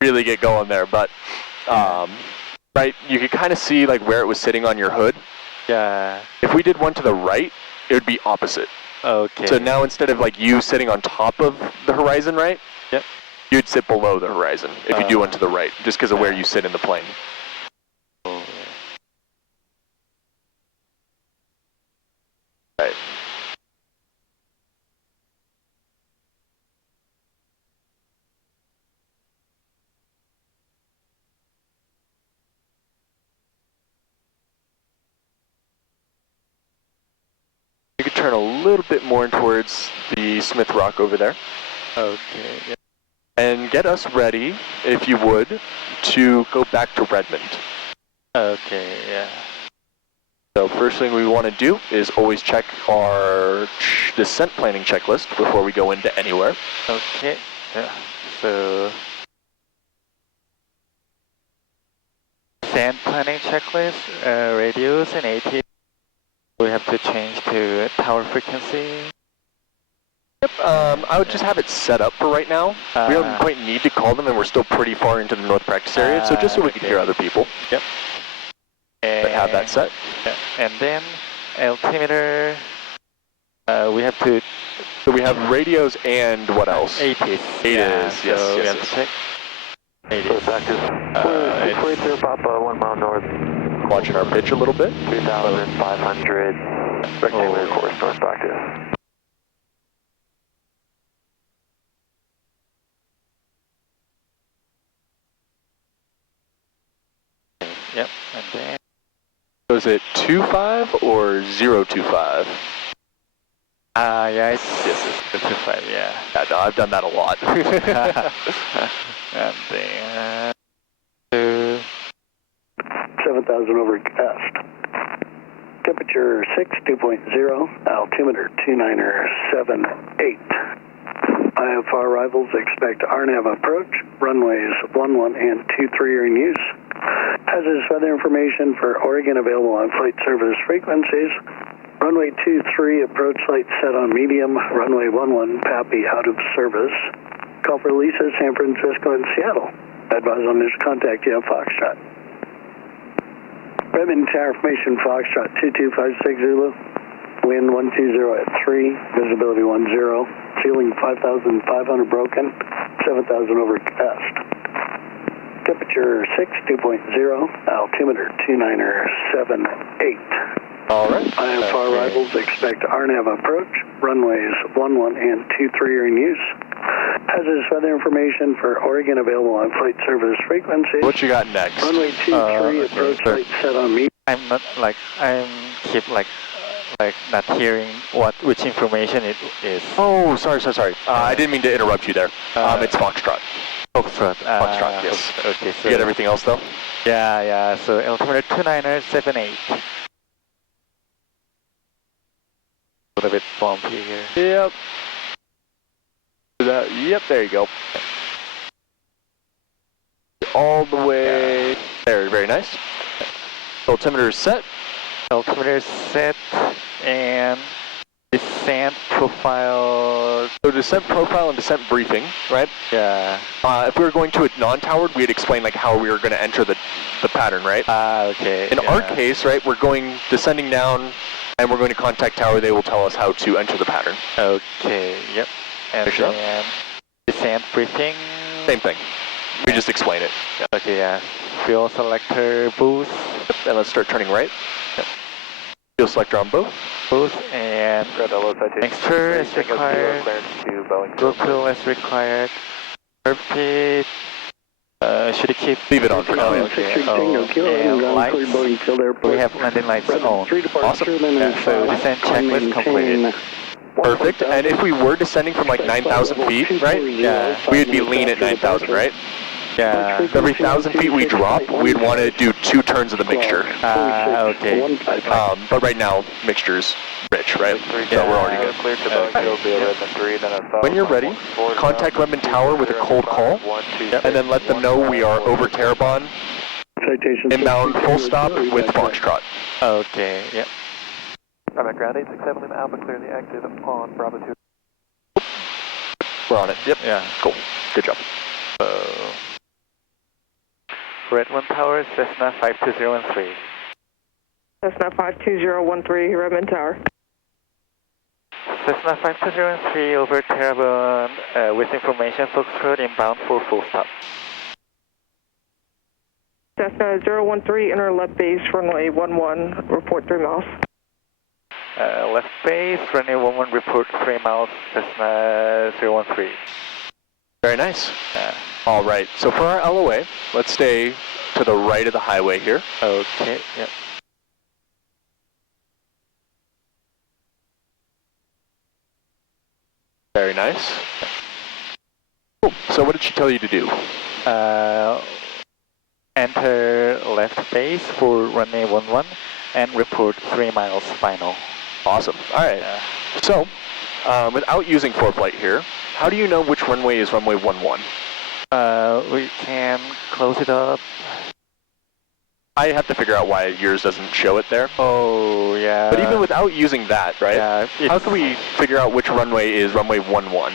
really get going there. But right, you could kind of see like where it was sitting on your hood. Yeah. If we did one to the right, it would be opposite. Okay. So now instead of like you sitting on top of the horizon, right? Yep. You'd sit below the horizon if you do one to the right, just because of where you sit in the plane. Oh, Right. You could turn a little bit more towards the Smith Rock over there. okay. Yep. And get us ready, if you would, to go back to Redmond. Okay, yeah. So first thing we want to do is always check our descent planning checklist before we go into anywhere. Okay. Yeah. So descent planning checklist, radius and AT. We have to change to tower frequency. Yep, I would just have it set up for right now. We don't quite need to call them, and we're still pretty far into the north practice area, so just so we can hear other people. Yep. But have that set. Yeah. And then altimeter, we have to... So we have radios and what else? ATIS. ATIS, So yes, we yes, have to check. ATIS. It's 643 Papa, 1 mile north. Watching our pitch a little bit. 2,500 rectangular course, north practice. Yep, and then... So is it 25 or 025? yeah, it's 025, yeah. Yeah, no, I've done that a lot. And then... 7,000 overcast. Temperature 6, 2.0, altimeter 2978. IFR arrivals expect RNAV approach, runways 11 and 23 are in use. Hazardous weather information for Oregon available on flight service frequencies. Runway 23 approach light set on medium, runway 11 PAPI out of service. Call for Lisa, San Francisco and Seattle. Advise on this contact via Foxtrot. Redmond Tower Formation Foxtrot 2256 Zulu. Wind 120 at 3, visibility 10, ceiling 5,500 broken, 7,000 overcast. Temperature 6, 2.0, altimeter 2978. All right. IFR arrivals expect RNAV approach, runways 11 and 23 are in use. Hazardous weather information for Oregon available on flight service frequencies. What you got next? Runway 23 approach light set on me. I'm not like, I'm keep like not hearing which information it is. Oh, sorry. I didn't mean to interrupt you there. It's Foxtrot. Foxtrot. Foxtrot, yes. Okay, so... You get everything else, though? Yeah, so altimeter 2978. A little bit bumpy here. Yep. Yep, there you go. All the way there, very nice. Altimeter is set. Altimeter is set, and descent profile. So descent profile and descent briefing, right? Yeah. If we were going to a non-towered, we'd explain like how we were going to enter the pattern, right? Okay. In our case, right, we're descending down, and we're going to contact tower. They will tell us how to enter the pattern. Okay. Yep. And then descent briefing. Same thing. We just explain it. Okay. Yeah. Fuel selector boost. And let's start turning right. Fuel selector on both. And mixture is required. Fuel is required. Curve fit. Should it keep? Leave it on for now. Okay. And lights. We have landing lights on. Awesome. Yeah, so descent checklist completed. Perfect. And if we were descending from like 9,000 feet, right? Yeah. We would be lean at 9,000, right? Yeah. Every 1,000 feet we drop, we'd want to do 2 turns of the mixture. Okay. But right now, mixture's rich, right? So we're already good. When you're ready, contact Redmond Tower with a cold call, and then let them know we are over Terrebonne, inbound full stop with Foxtrot. Okay, yep. Alright, ground 867 Alpha, clear the exit on Bravo 2. We're on it. Yep. Yeah. Cool. Good job. Red 1 Tower, Cessna 52013. Cessna 52013, Redmond Tower. Cessna 52013 over Terrebonne with information Foxtrot inbound for full stop. Cessna 013, enter left base, runway 11, report 3 miles. Left base, runway 11, report 3 miles, Cessna 013. Very nice. All right, so for our LOA, let's stay to the right of the highway here. Okay, yep. Very nice. Cool. So what did she tell you to do? Enter left base for runway 11 and report 3 miles final. Awesome. All right. So, without using ForeFlight here, how do you know which runway is runway 11? We can close it up. I have to figure out why yours doesn't show it there. Oh, yeah. But even without using that, right? Yeah. How can we figure out which runway is runway 11?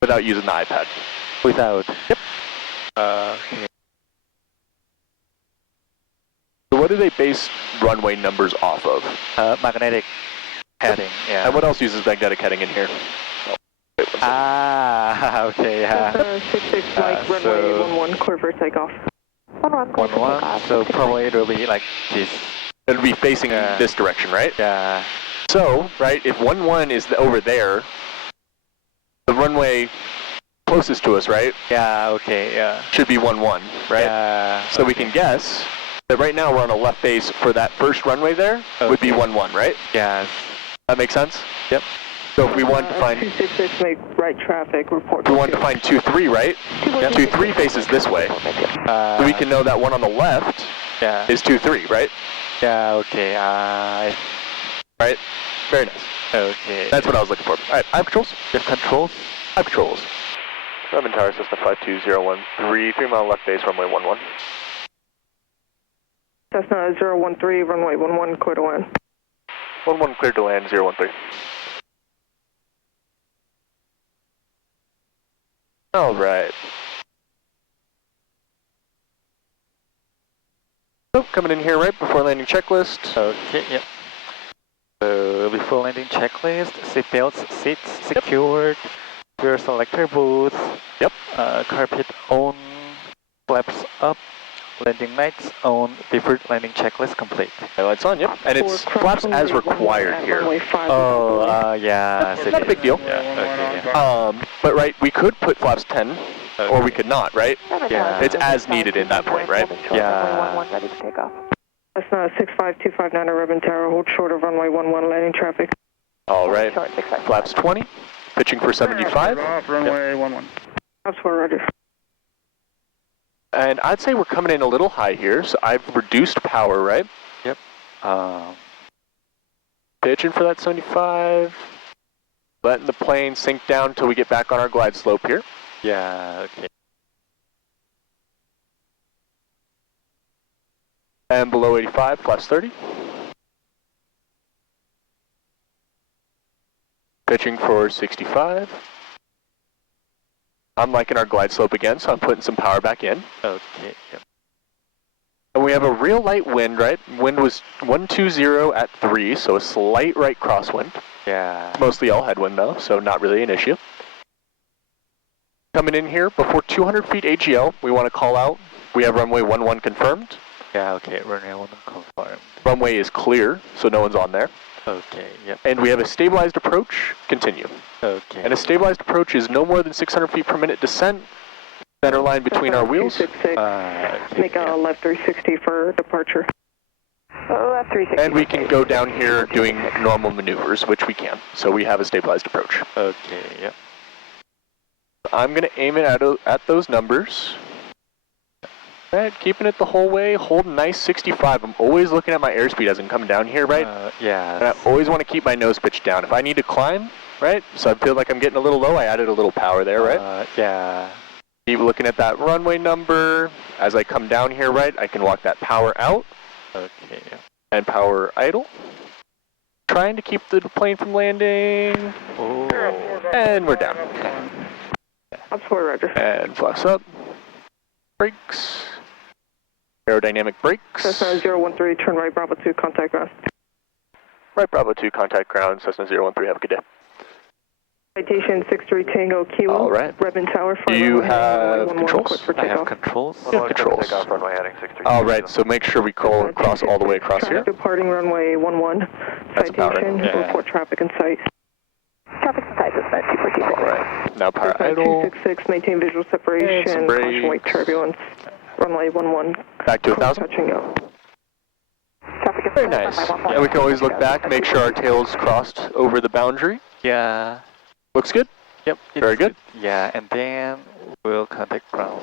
Without using the iPad. Without. Yep. Okay. So what do they base runway numbers off of? Magnetic heading, yeah. And what else uses magnetic heading in here? Okay, yeah. Cessna 66, Mike, runway 11, clear for takeoff. 11, so probably it will be like this. It'll be facing this direction, right? Yeah. So, right, if 11 is over there, the runway closest to us, right? Yeah, okay, yeah. Should be 11, right? Yeah. So we can guess that right now we're on a left base for that first runway there would be 11, right? Yes. That makes sense? Yep. So if we want to find... 266, make right traffic, report. We want to find 23, right? Yep. 23 faces this way. So we can know that one on the left is 23, right? Yeah, okay. Right? Very nice. Okay. That's what I was looking for. All right, I have controls. You have controls? I have controls. Redmond Tower, Cessna 52013, 3 mile left base, runway 11. Cessna 013, runway 11, clear to land. 11 cleared to land, 013. All right. So, coming in here right before landing checklist. Okay, yep. So, before landing checklist, seat belts, seats secured, rear selector booth. Yep. Carpet on, flaps up, landing lights on, deferred landing checklist complete. Lights on, yep. And it's flaps as required here. Oh, yeah. Not a big deal. Yeah, okay, yeah. But right, we could put flaps 10, or we could not, right? Yeah. It's as needed in that point, right? Yeah. Ready to take off. Cessna 65259 at Redmond Tower, hold short of runway 11, landing traffic. All right. Flaps 20, pitching for 75. Runway 11. That's what we're ready. And I'd say we're coming in a little high here, so I've reduced power, right? Yep. Pitching for that 75. Letting the plane sink down until we get back on our glide slope here. Yeah, okay. And below 85, flaps 30. Pitching for 65. I'm liking our glide slope again, so I'm putting some power back in. Okay, yep. And we have a real light wind, right? Wind was 120 at 3, so a slight right crosswind. Yeah. Mostly all headwind though, so not really an issue. Coming in here, before 200 feet AGL, we want to call out. We have runway 11 confirmed. Yeah, okay, runway 11 confirmed. Runway is clear, so no one's on there. Okay, yep. And we have a stabilized approach, continue. Okay. And a stabilized approach is no more than 600 feet per minute descent, center line between our wheels. 266, Okay, make a left 360 for departure. Left 360. And we can go down here doing normal maneuvers, which we can. So we have a stabilized approach. Okay, yep. I'm going to aim it at those numbers. Right, keeping it the whole way, holding nice 65. I'm always looking at my airspeed as I'm coming down here, right? Yeah. And I always want to keep my nose pitch down. If I need to climb, right? So I feel like I'm getting a little low, I added a little power there, right? Yeah. Keep looking at that runway number. As I come down here, right, I can walk that power out. Okay, yeah. And power idle. Trying to keep the plane from landing. Oh. And we're down. Ops 4, roger. And flaps up. Brakes. Aerodynamic brakes. Cessna 013, turn right, Bravo 2, contact ground. Right, Bravo 2, contact ground, Cessna 013, have a good day. Citation 63 Tango Kilo. All right. Redmond Tower. Do you have controls? Clear for I have takeoff. controls. Controls. Takeoff runway heading 63. All right, so make sure we cross all the way across here. Traffic departing runway 11. That's about right. Citation, Yeah. report traffic in sight. Traffic in sight, Cessna 2426. All right, now power Cessna idle. 266, maintain visual separation, some caution weight brakes. turbulence. Runway 11. Back to Close 1,000. touch and go. Traffic in Very sight, nice. runway 11. And we can always look back, make sure our tail's crossed over the boundary. Yeah. Looks good. Yep. Very good. Yeah, and then we'll contact ground.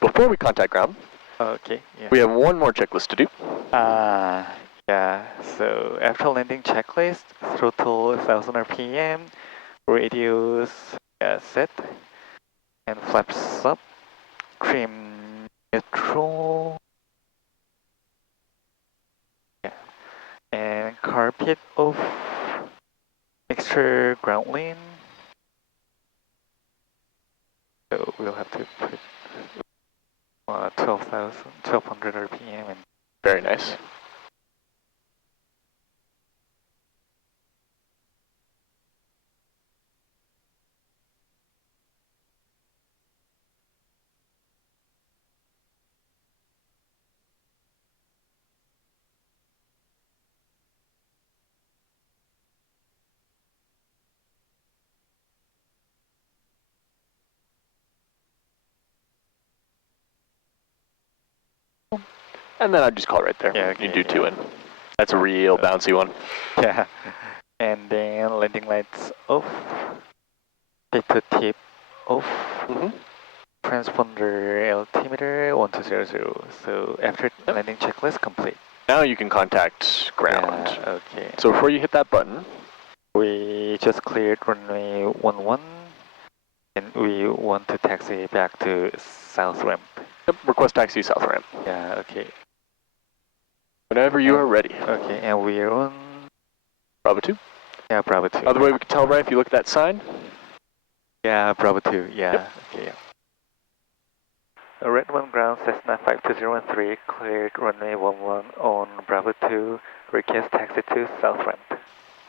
Before we contact ground, Okay. Yeah. we have one more checklist to do. Yeah. So after landing checklist, throttle 1000 RPM, radius set, and flaps up, trim neutral. Yeah. And carpet off, extra ground lane. So we'll have to put 1200 RPM and Very nice. And then I'd just call it right there. Yeah, You okay, do two yeah. in. That's a real bouncy one. yeah. And then landing lights off, tip to tip off, Mm-hmm. transponder altimeter 1200. So after landing checklist complete. Now you can contact ground. Yeah, okay. So before you hit that button, We just cleared runway 11 and we want to taxi back to south ramp. yep, request taxi south ramp. Yeah, okay. Whenever you are ready. Okay, and we're on Bravo 2. yeah, Bravo 2. Other way we can tell, right, if you look at that sign. Yeah, Bravo 2, yeah. Yep. Okay, yeah. Red 1 ground, Cessna 52013, cleared runway 11 on Bravo 2, request taxi to south ramp.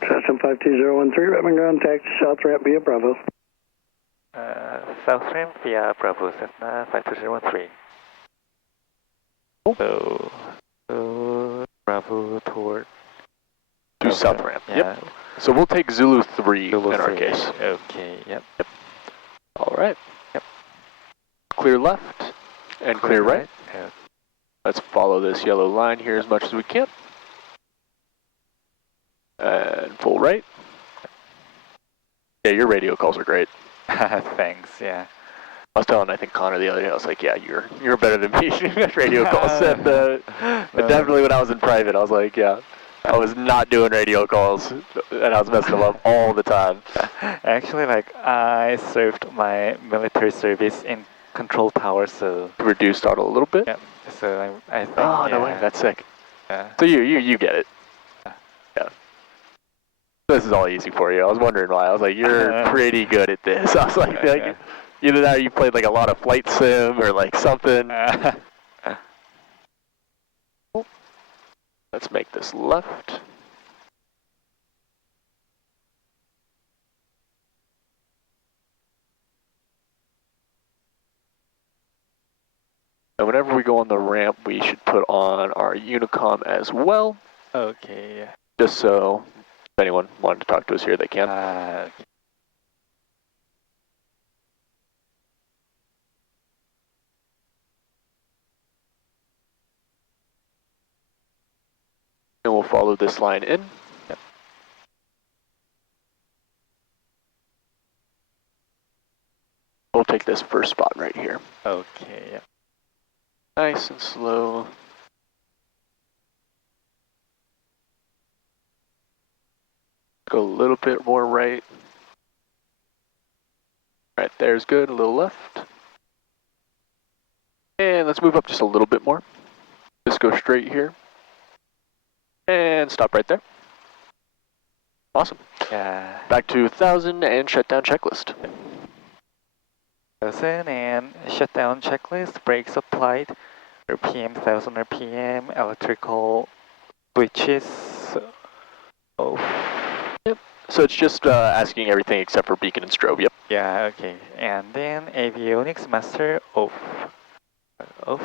Cessna 52013, Redmond ground, taxi south ramp via Bravo. South ramp via Bravo, Cessna 52013. So Bravo toward To south ramp. Yeah. Yep. So we'll take Zulu 3 Zulu in our 3. case. Okay, yep. All right. Yep. Clear left and clear right. Yeah. Let's follow this yellow line here as much as we can. And full right. Yeah, your radio calls are great. Thanks, yeah. I was telling, I think, Connor the other day, I was like, yeah, you're better than me at radio calls. And, definitely when I was in private, I was like, yeah, I was not doing radio calls, and I was messing them up all the time. Actually, like, I served my military service in control tower, so Reduced throttle a little bit. yeah. So I think, Oh, no yeah, way, that's sick. yeah. So you get it. Yeah. This is all easy for you. I was wondering why. I was like, you're pretty good at this. I was like, Yeah. either that or you played like a lot of flight sim or like something. Let's make this left. And whenever we go on the ramp, we should put on our Unicom as well, Okay. just so if anyone wanted to talk to us here, they can. Okay. And we'll follow this line in. Yep. We'll take this first spot right here. Okay. Yeah. Nice and slow. Go a little bit more right. Right there's good, a little left. And let's move up just a little bit more. Just go straight here. And stop right there. Awesome. Yeah. Back to 1000 and shut down checklist. 1000 and shutdown checklist, brakes applied, RPM 1000 RPM, electrical switches off. So it's just asking everything except for beacon and strobe. Yep. Yeah, okay. And then avionics master off. Off.